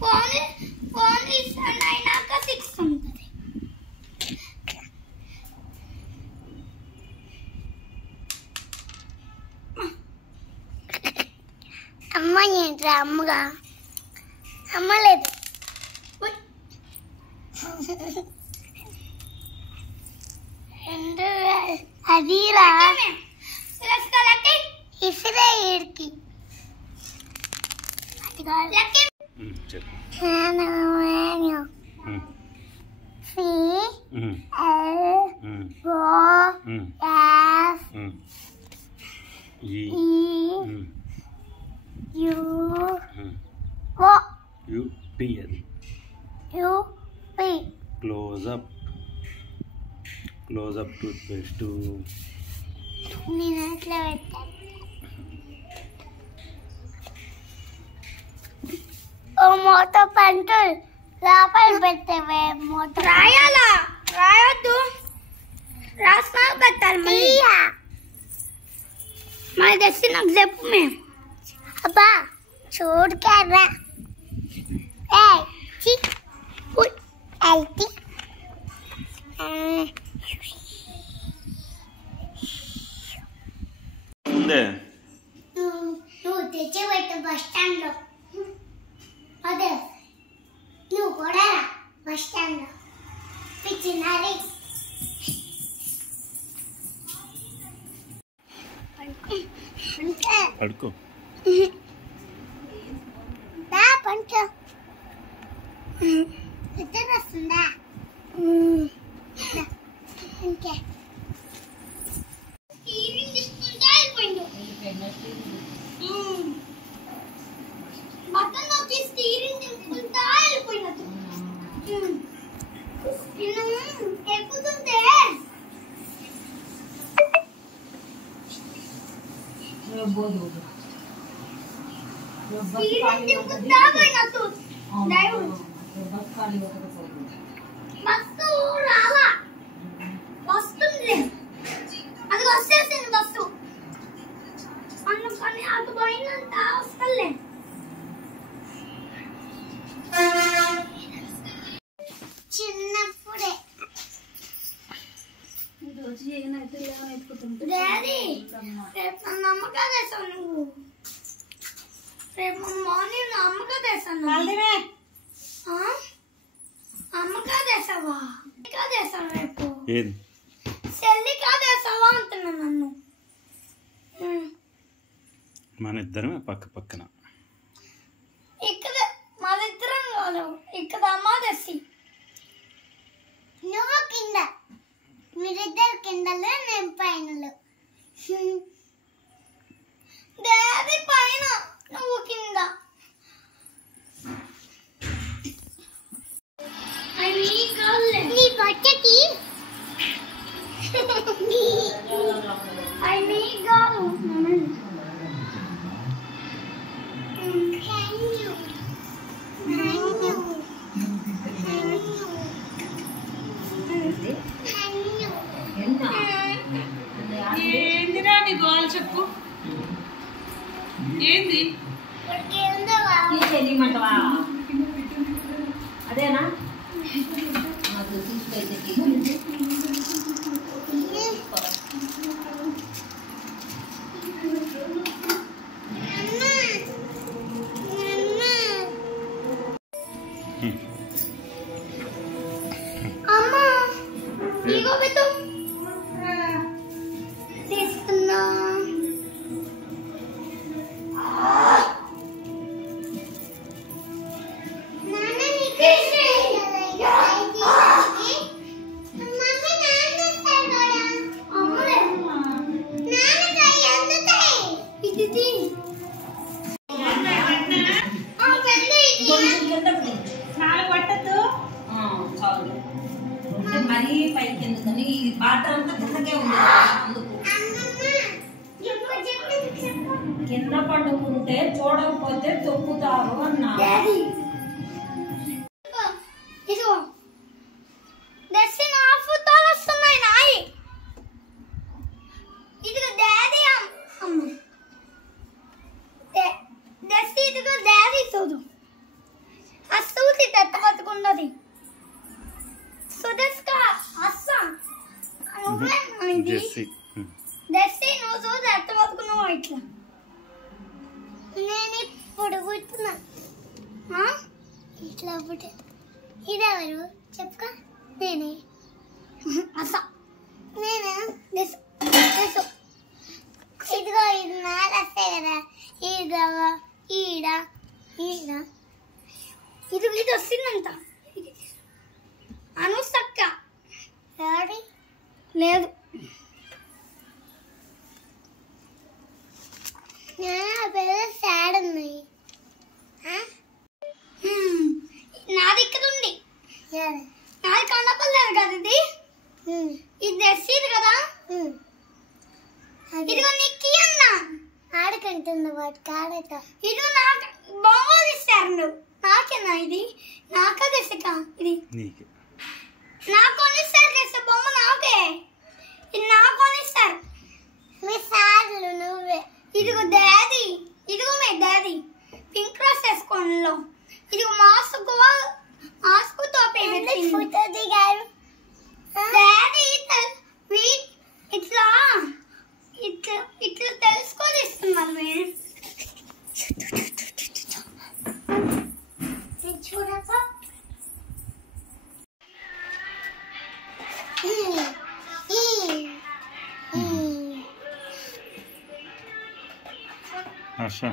Phone resend అయినాక 6 ఉంటుంది. అమ్మ ఏంట్రా అమ్మగా అమ్మ లేదు అదిరా ఇసిరే ఈడికి క్లోజ్ అప్ టూత్పేస్ట్. నేను అట్లా పెట్టాను. ఓ మోటో పంట లోపల పెట్టేవే మోటో రాయాలా రాయొద్దు రాస్తా పెట్టాలి మరి తెచ్చి నాకు చెప్పు మేము అబ్బా చూడు కర్రా హెల్తీ నువ్వు తెచ్చిపెట్టు బస్ స్టాండ్ లో అదే నువ్వు కూడా బస్ స్టాండ్ లో పిచ్చినారి పడుకో పంచో ఇద్దరు వస్తుందా ఇంకే బటన్ నొక్కి స్టీరింగ్ తిప్పుకుంటా వెళ్ళిపోయినట్టు ఎక్కుతుంటే స్టీరింగ్ తిప్పుకుంటా పోయినట్టు డ్రైవర్ బస్సు రాలా వస్తుంది అది వచ్చేసింది బస్సు అందుకని అటు పోయినంత వస్తలే చిన్నప్పుడే డాడీ రేపు నమ్మకం చేసావు నువ్వు రేపు మార్నింగ్ అమ్మకం చేసాను అమ్మకం చేసావా చేసాను రేపు చెల్లి కాదేసావా అంటున్నా నన్ను మన ఇద్దరమే పక్క పక్కన ఇక్కడ మనిద్దరం కాదు ఇక్కడ అమ్మ తెసి నువ్వు కింద మీరిద్దరు కిందలో నేను పైనలో డాడీ పైన నువ్వు కింద నీ బట్టకి ఏందిరా నీ గోల్ చెప్పు ఏంది అదేనా అమ్మా ఇగో పెట్టు తీసుకున్నా మరీ పైకి ఎందుకని ఈ పాత్ర అంతా కిందకే ఉంది అందుకు కింద పడుకుంటే చూడకపోతే తొక్కుతారు అన్నా ఉండదు సుదర్శక అస్సా నువ్వే ఇది జెస్సీ దర్శి నువ్వు చూసి ఎట్ట బతుకున్నావు ఇట్లా నేను ఇప్పుడు పుట్టినా ఇట్లా పుట్టే ఇదెవరు చెప్పుకో నేనే అసా నేను ఇదిగో ఇది నా రస్తే కదా ఇదిగో ఈడ ఈడ ఇది ఇది వస్తుందంట అనుసక్క లేదు సాడ్ ఉన్నాయి నాది ఇక్కడ ఉంది నాది కన్నపల్లేదు కదా ఇది తెచ్చింది కదా ఇదిగో నీకు అన్న ఆడకంటుంది వాటి కాడట ఇదిగో నాకు బొమ్మలు ఇస్తారు నువ్వు నాకేనా ఇది నాకా తెసక ఇది నీకే నాకు కొనిస్తారు తెస బొమ్మ నాకే ఇది నాకు కొనిస్తారు మీ సార్లు నువ్వే ఇదిగో డాడీ ఇదిగో మీ డాడీ పింక్ డ్రెస్ వేసుకోండిలో ఇదిగో మాస్క్ తోపే ఫోటో దిగారు డాడీ ఇట్లా ఇట్లా ఇట్లా తెలుసుకొని ఇస్తున్నారు మీరు చూడక ఆశా